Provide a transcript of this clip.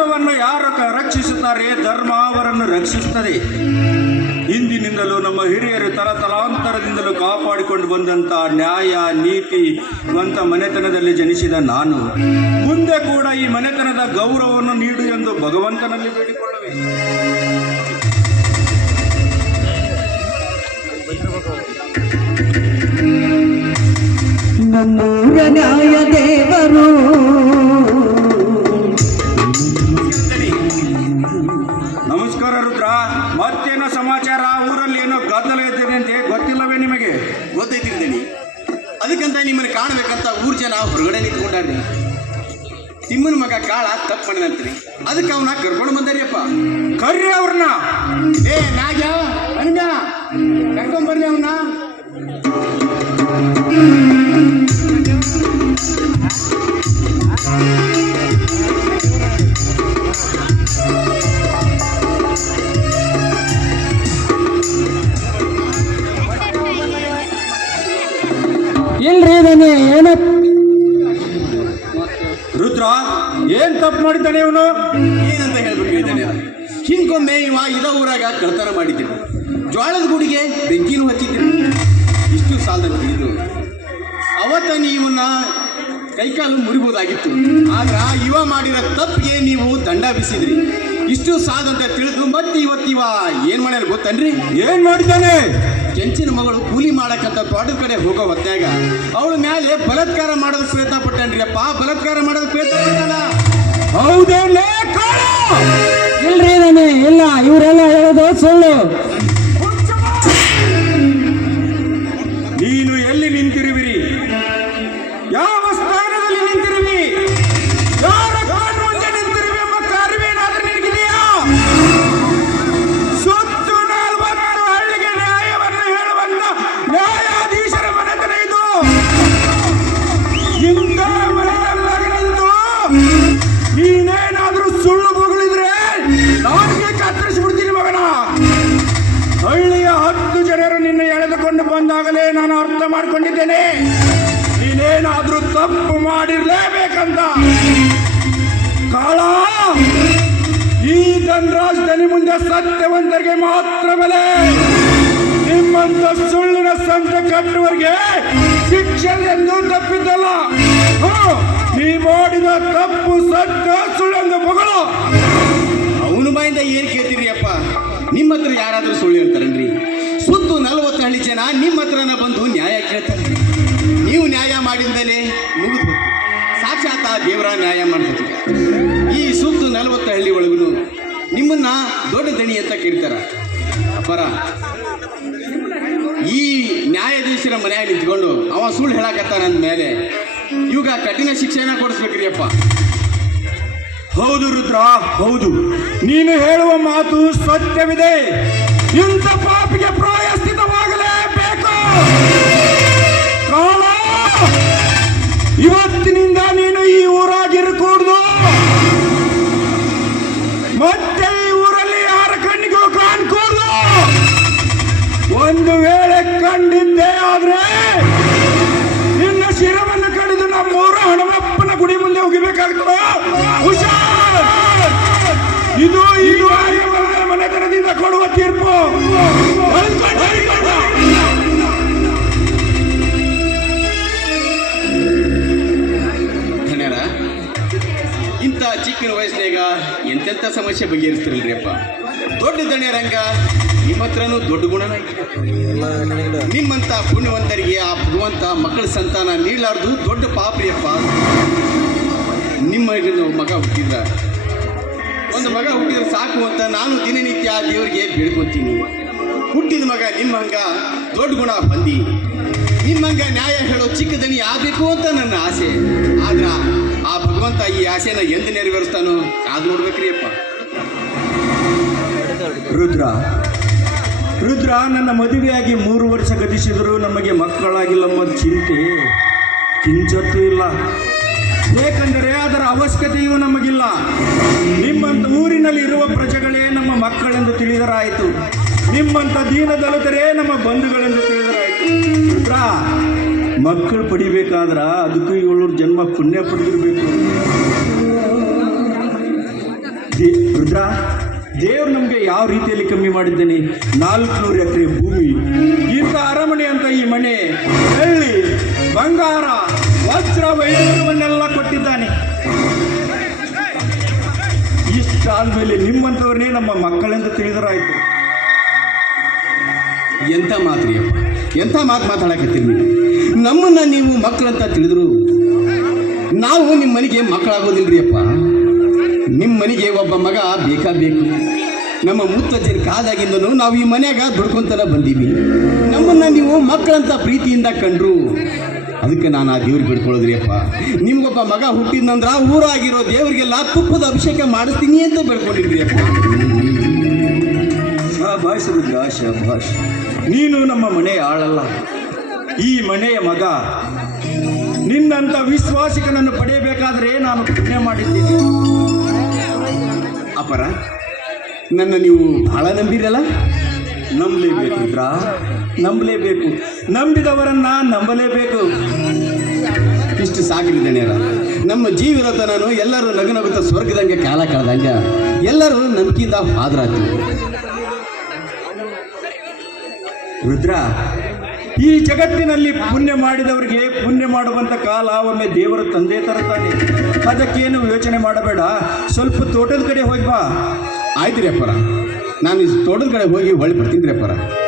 ಧರ್ಮವನ್ನು ಯಾರು ರಕ್ಷಿಸುತ್ತಾರೆ? ಧರ್ಮ ಅವರನ್ನು ರಕ್ಷಿಸುತ್ತದೆ. ಹಿಂದಿನಿಂದಲೂ ನಮ್ಮ ಹಿರಿಯರು ತಲತಲಾಂತರದಿಂದಲೂ ಕಾಪಾಡಿಕೊಂಡು ಬಂದಂತ ನ್ಯಾಯ, ನೀತಿ ಅಂತ ಮನೆತನದಲ್ಲಿ ಜನಿಸಿದ ನಾನು. ಮುಂದೆ ಕೂಡ ಈ ಮನೆತನದ ಗೌರವವನ್ನು ನೀಡು ಎಂದು ಭಗವಂತನಲ್ಲಿ ಬೇಡಿಕೊಳ್ಳುವೆ ನ್ಯಾಯ ದೇವರು. ಗೊತ್ತೈತಿರ್ತೀನಿ ಅದಕ್ಕಂತ ನಿಮ್ಮನ್ನ ಕಾಣಬೇಕಂತ ಊರು ಜನ ಹೊರಗಡೆ ನಿಂತ್ಕೊಂಡಾರ್ರಿ. ತಿಮ್ಮನ ಮಗ ಕಾಳ ತಪ್ಪು ಮಾಡಿದಂತ್ರಿ ಅದಕ್ಕೆ ಅವನ ಕರ್ಕೊಂಡು ಬಂದಾರಿಯಪ್ಪ. ಕರ್ರಿ ಅವ್ರನ್ನ. ಏ ನಾಗ್ಯ ಅನ್ಯ ಕರ್ಕೊಂಡ್ ಬರ್ರಿ ಅವನ್ನ ತಪ್ಪು ಮಾಡಿದ್ದಾನೆ ಇವನು? ಏನಂತ ಹೇಳ್ಬಿಟ್ಟು ಹೇಳ್ತಾನೆ ಹಿಂಗೊಮ್ಮೆ ಇವ ಇದ ಊರಾಗ ಕಳ್ತನ ಮಾಡಿದ್ದೀನಿ ಜ್ವಾಳದ ಗುಡಿಗೆ ಬೆಂಕಿನೂ ಹಚ್ಚಿದ್ರು. ಇಷ್ಟು ಸಾಲದ ತಿಳಿದು ಅವತ್ತ ನೀವನ್ನ ಕೈಕಾಲು ಮುರಿಬೋದಾಗಿತ್ತು. ಆದ್ರ ಇವ ಮಾಡಿರೋ ತಪ್ಪಿಗೆ ನೀವು ದಂಡ ಬಿಸಿದ್ರಿ. ಇಷ್ಟು ಸಾಲದಂತ ತಿಳಿದು ಮತ್ತೆ ಇವತ್ತಿವ ಏನ್ ಮಾಡ್ಯಾರ ಗೊತ್ತನ್ರಿ? ಏನ್ ಮಾಡಿದ್ದಾನೆ? ಕೆಂಚಿನ ಮಗಳು ಕೂಲಿ ಮಾಡಕ್ಕಂತ ತೋಟದ ಕಡೆ ಹೋಗೋ ಹೊತ್ತಾಗ ಅವಳ ಮ್ಯಾಲೆ ಬಲತ್ಕಾರ ಮಾಡೋದು ಪ್ರಯತ್ನ ಪಟ್ಟನ್ರಿ ಅಪ್ಪ ಬಲತ್ಕಾರ ಮಾಡೋದು ಪ್ರಯತ್ನ ಪಟ್ಟಾನ ಹೌದೇನೇ ಇಲ್ರಿ ಇಲ್ಲ ಇವರೆಲ್ಲ ಹೇಳೋದು ಸುಳ್ಳು. ಬಂದಾಗಲೇ ನಾನು ಅರ್ಥ ಮಾಡಿಕೊಂಡಿದ್ದೇನೆ. ನೀನೇನಾದ್ರೂ ತಪ್ಪು ಮಾಡಿರ್ಲೇಬೇಕಂತ. ಕಾಳ, ಈ ಧನರಾಜ್ ದನಿ ಮುಂದೆ ಸತ್ಯವಂತರಿಗೆ ಮಾತ್ರ ಬೆಲೆ. ನಿಮ್ಮಂತ ಸುಳ್ಳಿನ ಸಂತ ಕಟ್ಟುವರಿಗೆ ಶಿಕ್ಷೆ ಎಂದು ತಪ್ಪಿದ್ದಲ್ಲ ನೀ ಮಾಡಿದ ತಪ್ಪು ಸತ್ಯ ಸುಳ್ಳೆಂದು ಮಗಳು ಅವನು ಬಾಯಿಂದ ಏನ್ ಕೇಳ್ತೀರಿ ಅಪ್ಪ? ನಿಮ್ಮ ಹತ್ರ ಯಾರಾದ್ರೂ ಸುಳ್ಳು ಹೇಳ್ತಾರನ್ರಿ? ಸುತ್ತು ನಲವತ್ತು ಹಳ್ಳಿ ಜನ ನಿಮ್ಮ ಹತ್ರನ ಬಂದು ನ್ಯಾಯ ಕೇಳ್ತಾರೆ. ನೀವು ನ್ಯಾಯ ಮಾಡಿದ್ಮೇಲೆ ಮುಗಿದು ಸಾಕ್ಷಾತ್ ದೇವರ ನ್ಯಾಯ ಮಾಡ್ತಾರೆ ಈ ಸುತ್ತು ನಲವತ್ತು ಹಳ್ಳಿ ಒಳಗೂ ನಿಮ್ಮನ್ನ ದೊಡ್ಡ ದಣಿ ಅಂತ ಕೇಳ್ತಾರ ಅಪ್ಪರ ಈ ನ್ಯಾಯಾಧೀಶರ ಮನೆಯಾಗ ನಿಂತ್ಕೊಂಡು ಅವ ಸುಳ್ಳು ಹೇಳಕತ್ತಾನ ಅಂದ್ಮೇಲೆ ಇವಾಗ ಕಠಿಣ ಶಿಕ್ಷೆನ ಕೊಡಿಸ್ಬೇಕ್ರಿ ಅಪ್ಪ ಹೌದು ರುದ್ರ, ಹೌದು. ನೀನು ಹೇಳುವ ಮಾತು ಸತ್ಯವಿದೆ. ಇಂಥ ಇವತ್ತಿನಿಂದ ನೀನು ಈ ಊರಾಗಿರಕೂಡ್ದು. ಮತ್ತೆ ಈ ಊರಲ್ಲಿ ಯಾರ ಕಣ್ಣಿಗೂ ಕಾಣ್ಕೂಡ್ದು. ಒಂದು ವೇಳೆ ಕಂಡಿದ್ದೆ ಆದ್ರೆ, ನಿನ್ನ ಶಿರವನ್ನು ಕಡಿದು ನಮ್ಮೂರ ಹಣಮಪ್ಪನ ಗುಡಿ ಮುಂದೆ ಹೋಗಿಬೇಕಾಗ್ತದ ಹುಷಾರ್! ಇದು ಇದು ಮನೆತನದಿಂದ ಕೊಡುವ ತೀರ್ಪು. ಇಂಥ ಚಿಕ್ಕ ವಯಸ್ಸಿನಾಗ ಎಂತೆಂಥ ಸಮಸ್ಯೆ ಬಗೆಹರಿಸ್ತಿರಲ್ರಿಯಪ್ಪ ದೊಡ್ಡ ರಂಗ ನಿಮ್ಮ ಹತ್ರನೂ ದೊಡ್ಡ ಗುಣನ. ನಿಮ್ಮಂಥ ಪುಣ್ಯವಂತರಿಗೆ ಆ ಭಗವಂತ ಮಕ್ಕಳ ಸಂತಾನ ನೀಡಲಾರ್ದು ದೊಡ್ಡ ಪಾಪ್ರಿ ಅಪ್ಪ. ನಿಮ್ಮ ಮಗ ಹುಟ್ಟಿದ. ಒಂದು ಮಗ ಹುಟ್ಟಿದ್ರೆ ಸಾಕು ಅಂತ ನಾನು ದಿನನಿತ್ಯ ದೇವರಿಗೆ ಬೇಡ್ಕೊತೀನಿ. ಹುಟ್ಟಿದ ಮಗ ನಿಮ್ಮ ಹಂಗ ದೊಡ್ಡ ಗುಣ ಬಂದಿ ನಿಮ್ಮಂಗ ನ್ಯಾಯ ಹೇಳೋ ಚಿಕ್ಕದನಿ ಆಗಬೇಕು ಅಂತ ನನ್ನ ಆಸೆ. ಆದ್ರ ಈ ಆಸೆನ ಎಂದು ನೆರವೇರಿಸ್ತಾನೋ ಕಾದು ನೋಡ್ಬೇಕ್ರಿ ಅಪ್ಪ ರುದ್ರ. ರುದ್ರ ನನ್ನ ಮದುವೆಯಾಗಿ ಮೂರು ವರ್ಷ ಗತಿಸಿದರೂ ನಮಗೆ ಮಕ್ಕಳಾಗಿಲ್ಲಮ್ಮ ಚಿಂತೆ. ಕಿಂಚತ್ತೂ ಇಲ್ಲ. ಏಕೆಂದರೆ ಅದರ ಅವಶ್ಯಕತೆಯೂ ನಮಗಿಲ್ಲ. ನಿಮ್ಮಂತ ಊರಿನಲ್ಲಿ ಇರುವ ಪ್ರಜೆಗಳೇ ನಮ್ಮ ಮಕ್ಕಳೆಂದು ತಿಳಿದರಾಯಿತು. ನಿಮ್ಮಂಥ ದೀನ ದಲಿತರೇ ನಮ್ಮ ಬಂಧುಗಳೆಂದು ತಿಳಿದರಾಯಿತು. ರುದ್ರ. ಮಕ್ಕಳು ಪಡಿಬೇಕಾದ್ರೆ ಅದಕ್ಕೂ ಏಳ್ನೂರು ಜನ್ಮ ಪುಣ್ಯ ಪಡೆದಿರಬೇಕು. ರುದ್ರ, ದೇವ್ರು ನಮಗೆ ಯಾವ ರೀತಿಯಲ್ಲಿ ಕಮ್ಮಿ ಮಾಡಿದ್ದಾನೆ? ನಾಲ್ಕುನೂರು ಎಕರೆ ಭೂಮಿ. ಇಂಥ ಅರಮನೆ ಅಂತ ಈ ಮನೆ. ಬೆಳ್ಳಿ ಬಂಗಾರ, ವಜ್ರ, ವೈಢೂರ್ಯವನ್ನೆಲ್ಲ ಕೊಟ್ಟಿದ್ದಾನೆ. ಇಷ್ಟಾದ್ಮೇಲೆ ನಿಮ್ಮಂಥವ್ರನ್ನೇ ನಮ್ಮ ಮಕ್ಕಳೆಂದು ತಿಳಿದರಾಯ್ತು. ಎಂಥ ಮಾತು ಎಂಥ ಮಾತು ಮಾತಾಡಕತ್ತೀನಿ ನಮ್ಮನ್ನ ನೀವು ಮಕ್ಕಳಂತ ತಿಳಿದ್ರು, ನಾವು ನಿಮ್ಮ ಮನೆಗೆ ಮಕ್ಕಳಾಗೋದಿಲ್ರಿ ಅಪ್ಪ ನಿಮ್ಮ ಮನೆಗೆ ಒಬ್ಬ ಮಗ ಬೇಕಾ ಬೇಕು ನಮ್ಮ ಮುತ್ತಜ್ಜನ ಕಾದಾಗಿಂದನೂ ನಾವು ಈ ಮನೆಯಾಗ ದುಡ್ಕೊಂತನ ಬಂದೀವಿ. ನಮ್ಮನ್ನ ನೀವು ಮಕ್ಕಳಂತ ಪ್ರೀತಿಯಿಂದ ಕಂಡ್ರು. ಅದಕ್ಕೆ ನಾನು ಆ ದೇವ್ರಿಗೆ ಬಿಡ್ಕೊಳ್ಳೋದ್ರಿ ಅಪ್ಪ ನಿಮ್ಗೊಬ್ಬ ಮಗ ಹುಟ್ಟಿದ್ನಂದ್ರ ಊರಾಗಿರೋ ದೇವರಿಗೆಲ್ಲ ತುಪ್ಪದ ಅಭಿಷೇಕ ಮಾಡಿಸ್ತೀನಿ ಅಂತ ಬೇಡ್ಕೊಂಡಿದ್ರಿ ಅಪ್ಪ ಭಾಷ ಭಾಷ ನೀನು ನಮ್ಮ ಮನೆ ಆಳಲ್ಲ. ಈ ಮನೆಯ ಮಗ. ನಿನ್ನಂಥ ವಿಶ್ವಾಸಿಕನನ್ನು ಪಡೆಯಬೇಕಾದ್ರೆ ನಾನು ಪುಣ್ಯ ಮಾಡಿದ್ದೀನಿ? ಅಪರ, ನನ್ನ ನೀವು ಬಹಳ ನಂಬಿರಲ್ಲ? ನಂಬಲೇಬೇಕು ಇದ್ರ ನಂಬಲೇಬೇಕು. ನಂಬಿದವರನ್ನ ನಂಬಲೇಬೇಕು. ಇಷ್ಟು ಸಾಕ್ರಿ ದಣ್ಯರ. ನಮ್ಮ ಜೀವಿರತ ನಾನು ಎಲ್ಲರೂ ನಗು ನಗುತ್ತಾ ಸ್ವರ್ಗದಂಗೆ ಕಾಲ ಕಳೆದಂಗ. ಎಲ್ಲರೂ ನಂಬಿಕೆಯಿಂದ ಹಾದ್ರಾತು ರುದ್ರ ಈ ಜಗತ್ತಿನಲ್ಲಿ ಪುಣ್ಯ ಮಾಡಿದವರಿಗೆ ಪುಣ್ಯ ಮಾಡುವಂತ ಕಾಲ ಒಮ್ಮೆ ದೇವರ ತಂದೆ ತರುತ್ತಾನೆ. ಅದಕ್ಕೇನು ಯೋಚನೆ ಮಾಡಬೇಡ. ಸ್ವಲ್ಪ ತೋಟದ ಕಡೆ ಹೋಗಿ ಬಾ. ಆಯ್ತು ರೀ ಅಪ್ಪರ. ನಾನು ತೋಟದ ಕಡೆ ಹೋಗಿ ಹೊಳಿ ಬರ್ತೀನಿ ರೀ ಅಪ್ಪರ.